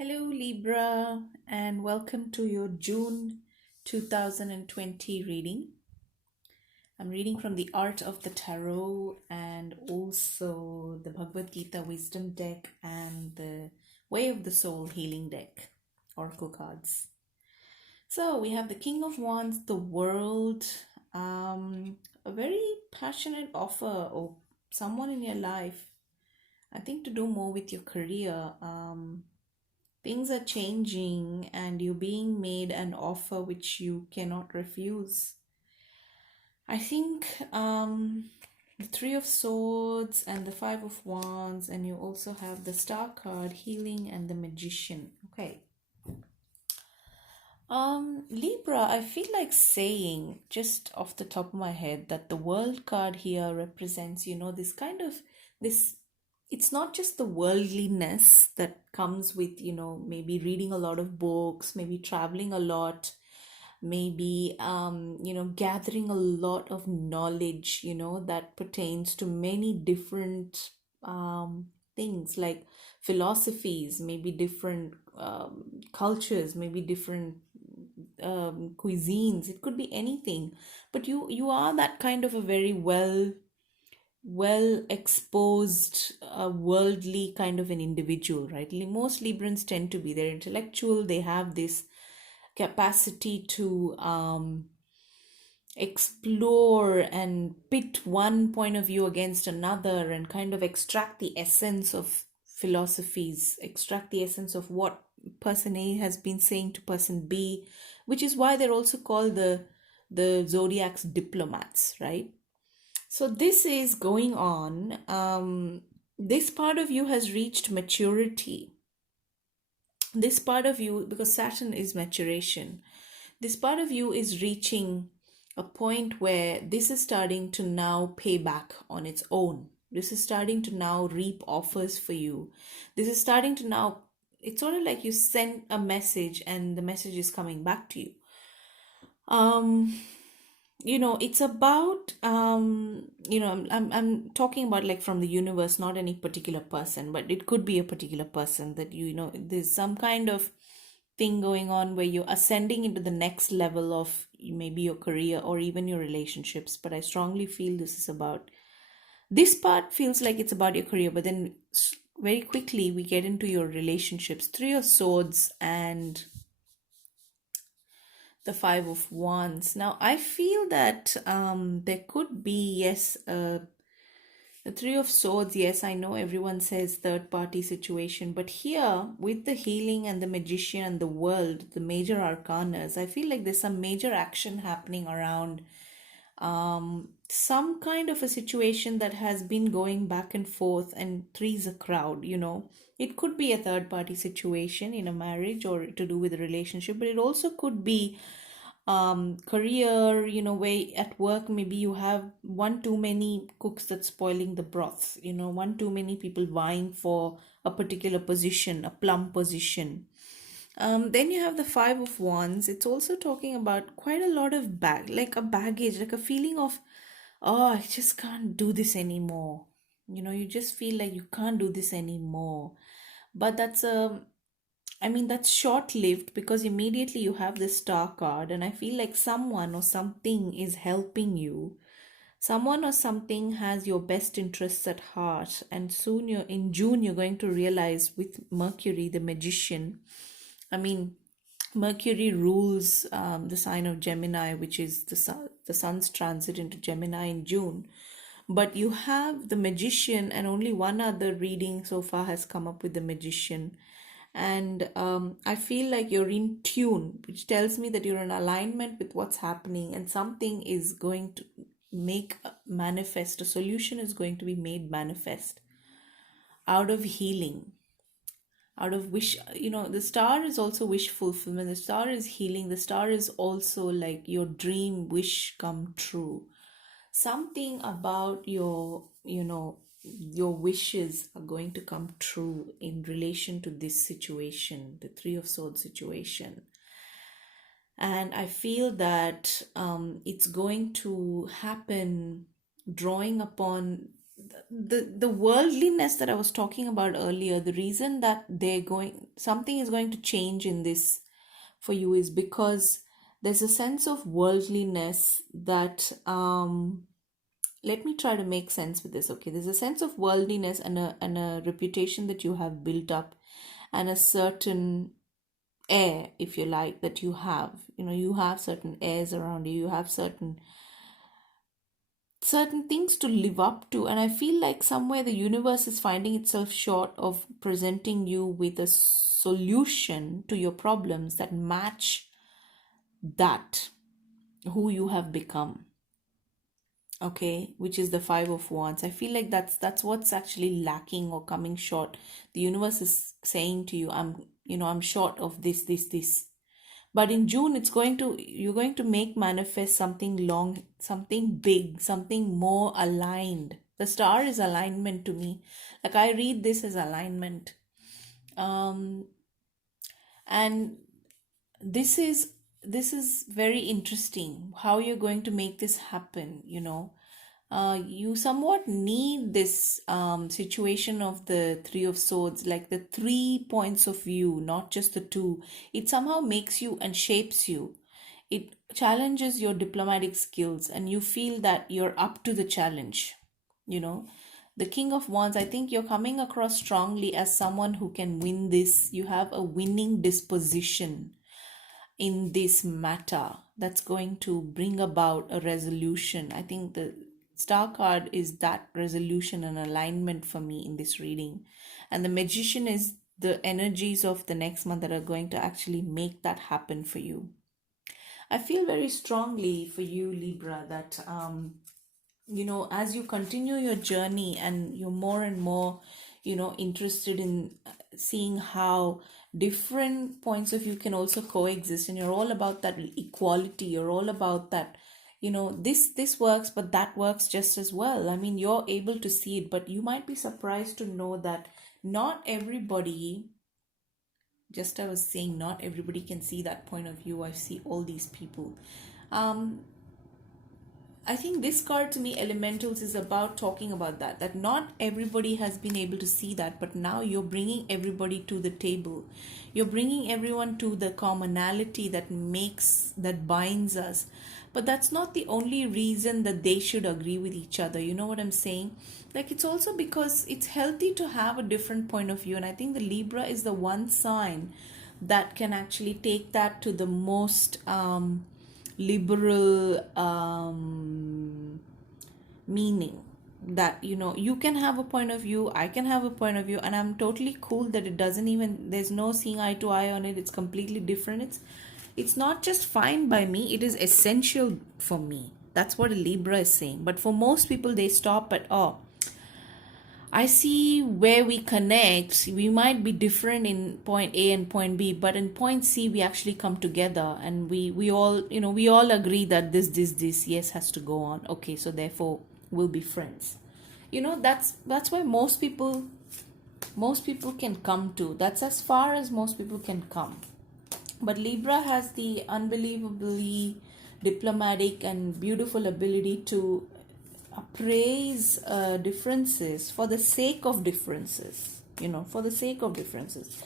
Hello, Libra, and welcome to your June 2020 reading. I'm reading from the Art of the Tarot and also the Bhagavad Gita Wisdom deck and the Way of the Soul Healing deck, Oracle cards. So we have the King of Wands, the World, a very passionate offer or someone in your life, I think, to do more with your career. Things are changing and you're being made an offer which you cannot refuse. I think the Three of Swords and the Five of Wands, and you also have the Star card, Healing, and the Magician. Okay. Libra, I feel like saying just off the top of my head that the World card here represents, this kind of this. It's not just the worldliness that comes with, maybe reading a lot of books, maybe traveling a lot, maybe, gathering a lot of knowledge, that pertains to many different things like philosophies, maybe different cultures, maybe different cuisines. It could be anything, but you are that kind of a very well exposed worldly kind of an individual, right? Most Librans tend to be, they're intellectual, they have this capacity to explore and pit one point of view against another and kind of extract the essence of philosophies, extract the essence of what person A has been saying to person B, which is why they're also called the zodiac's diplomats, right? So this is going on. This part of you has reached maturity. This part of you, because Saturn is maturation, this part of you is reaching a point where this is starting to now pay back on its own. This is starting to now reap offers for you. This is starting to now, it's sort of like you send a message and the message is coming back to you. It's about I'm talking about like from the universe, not any particular person, but it could be a particular person that there's some kind of thing going on where you're ascending into the next level of maybe your career or even your relationships. But I strongly feel this part feels like it's about your career, but then very quickly we get into your relationships. Three of Swords and the Five of Wands. Now, I feel that there could be, yes, the Three of Swords. Yes, I know everyone says third party situation, but here with the Healing and the Magician and the World, the major arcanas, I feel like there's some major action happening around some kind of a situation that has been going back and forth, and three's a crowd. It could be a third party situation in a marriage or to do with a relationship, but it also could be career, way at work. Maybe you have one too many cooks that's spoiling the broth, one too many people vying for a particular position, a plum position. Then you have the Five of Wands. It's also talking about quite a lot of like a baggage, like a feeling of, oh, I just can't do this anymore. You just feel like you can't do this anymore. But that's short lived, because immediately you have the Star card, and I feel like someone or something is helping you. Someone or something has your best interests at heart, and soon in June you're going to realize with Mercury, the magician. Mercury rules the sign of Gemini, which is the sun's transit into Gemini in June. But you have the magician, and only one other reading so far has come up with the magician. And I feel like you're in tune, which tells me that you're in alignment with what's happening, and something is going to make manifest. A solution is going to be made manifest out of healing, out of wish. The star is also wish fulfillment, the star is healing, the star is also like your dream wish come true. Something about your wishes are going to come true in relation to this situation, the Three of Swords situation. And I feel that it's going to happen drawing upon the worldliness that I was talking about earlier, the reason that something is going to change in this for you is because there's a sense of worldliness that let me try to make sense with this. Okay, there's a sense of worldliness and a reputation that you have built up, and a certain air, if you like, that you have. You have certain airs around you. You have certain things to live up to, and I feel like somewhere the universe is finding itself short of presenting you with a solution to your problems that match that who you have become. Okay, which is the Five of Wands. I feel like that's what's actually lacking or coming short. The universe is saying to you, I'm short of this. But in June, you're going to make manifest something long, something big, something more aligned. The star is alignment to me. Like, I read this as alignment. And this is very interesting how you're going to make this happen. You somewhat need this situation of the Three of Swords, like the 3 points of view, not just the two. It somehow makes you and shapes you. It challenges your diplomatic skills, and you feel that you're up to the challenge. You know, the King of Wands, I think you're coming across strongly as someone who can win this. You have a winning disposition in this matter that's going to bring about a resolution. I think the star card is that resolution and alignment for me in this reading. And the Magician is the energies of the next month that are going to actually make that happen for you. I feel very strongly for you, Libra, that as you continue your journey and you're more and more interested in seeing how different points of view can also coexist, and you're all about that equality, you're all about that, this works, but that works just as well. I mean, you're able to see it, but you might be surprised to know that not everybody, just I was saying, not everybody can see that point of view. I see all these people. I think this card to me, Elementals, is about talking about that not everybody has been able to see that, but now you're bringing everybody to the table. You're bringing everyone to the commonality that binds us. But that's not the only reason that they should agree with each other. You know what I'm saying? Like, it's also because it's healthy to have a different point of view. And I think the Libra is the one sign that can actually take that to the most liberal meaning, that you can have a point of view, I can have a point of view, and I'm totally cool that there's no seeing eye to eye on it. It's completely different. It's not just fine by me, it is essential for me. That's what a Libra is saying. But for most people, they stop at, I see where we connect. We might be different in point A and point B, but in point C, we actually come together, and we all agree that this yes has to go on. Okay, so therefore we'll be friends. That's why most people can come to. That's as far as most people can come. But Libra has the unbelievably diplomatic and beautiful ability to appraise differences for the sake of differences, for the sake of differences.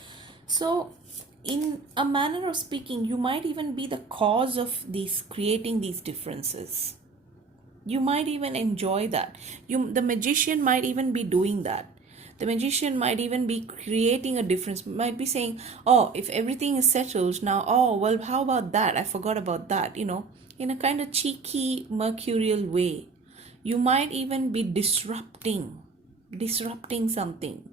So, in a manner of speaking, you might even be the cause of creating these differences. You might even enjoy that. The Magician might even be doing that. The Magician might even be creating a difference, might be saying, if everything is settled now, well, how about that? I forgot about that, in a kind of cheeky, mercurial way. You might even be disrupting something.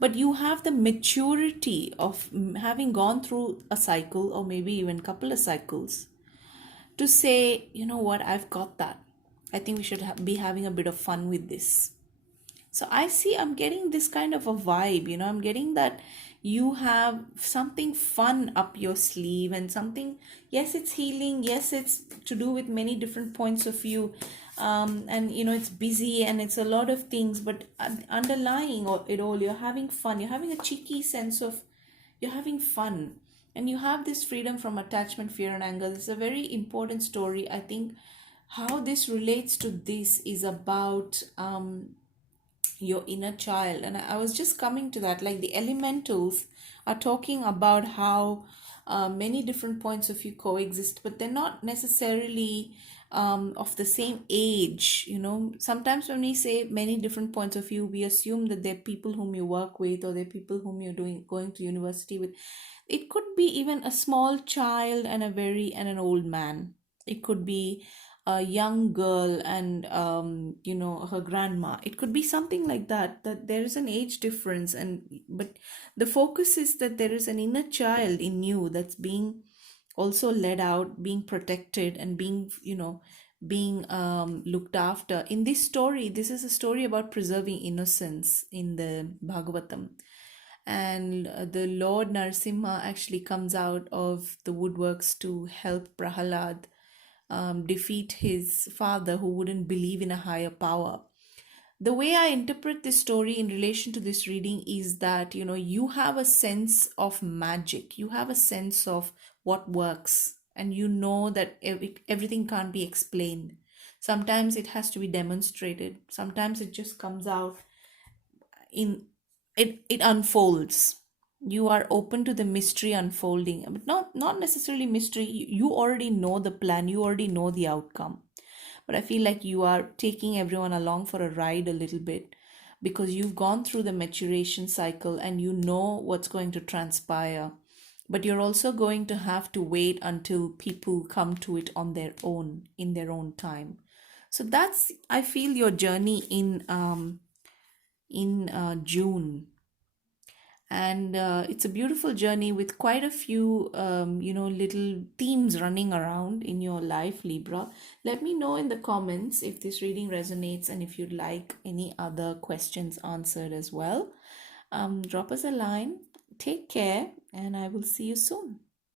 But you have the maturity of having gone through a cycle, or maybe even a couple of cycles, to say, you know what, I've got that. I think we should be having a bit of fun with this. So I'm getting this kind of a vibe, I'm getting that you have something fun up your sleeve, and something, yes, it's healing, yes, it's to do with many different points of view, and it's busy and it's a lot of things, but underlying it all, you're having fun, you're having a cheeky sense of, you're having fun, and you have this freedom from attachment, fear, and anger. This is a very important story. I think how this relates to this is about your inner child. And I was just coming to that, like the elementals are talking about how many different points of view coexist, but they're not necessarily of the same age. Sometimes when we say many different points of view, we assume that they're people whom you work with, or they're people whom you're going to university with. It could be even a small child and an old man. It could be a young girl and her grandma. It could be something like that, that there is an age difference, and but the focus is that there is an inner child in you that's being also led out, being protected, and being looked after. In this story, this is a story about preserving innocence in the Bhagavatam. And the Lord Narasimha actually comes out of the woodworks to help Prahalad defeat his father, who wouldn't believe in a higher power. The way I interpret this story in relation to this reading is that, you have a sense of magic, you have a sense of what works, and you know that everything can't be explained. Sometimes it has to be demonstrated, sometimes it just comes out in it unfolds. You are open to the mystery unfolding, but not necessarily mystery. You already know the plan, you already know the outcome, but I feel like you are taking everyone along for a ride a little bit, because you've gone through the maturation cycle and you know what's going to transpire. But you're also going to have to wait until people come to it on their own, in their own time. So that's, I feel, your journey in June. And it's a beautiful journey with quite a few little themes running around in your life, Libra. Let me know in the comments if this reading resonates, and if you'd like any other questions answered as well. Drop us a line. Take care, and I will see you soon.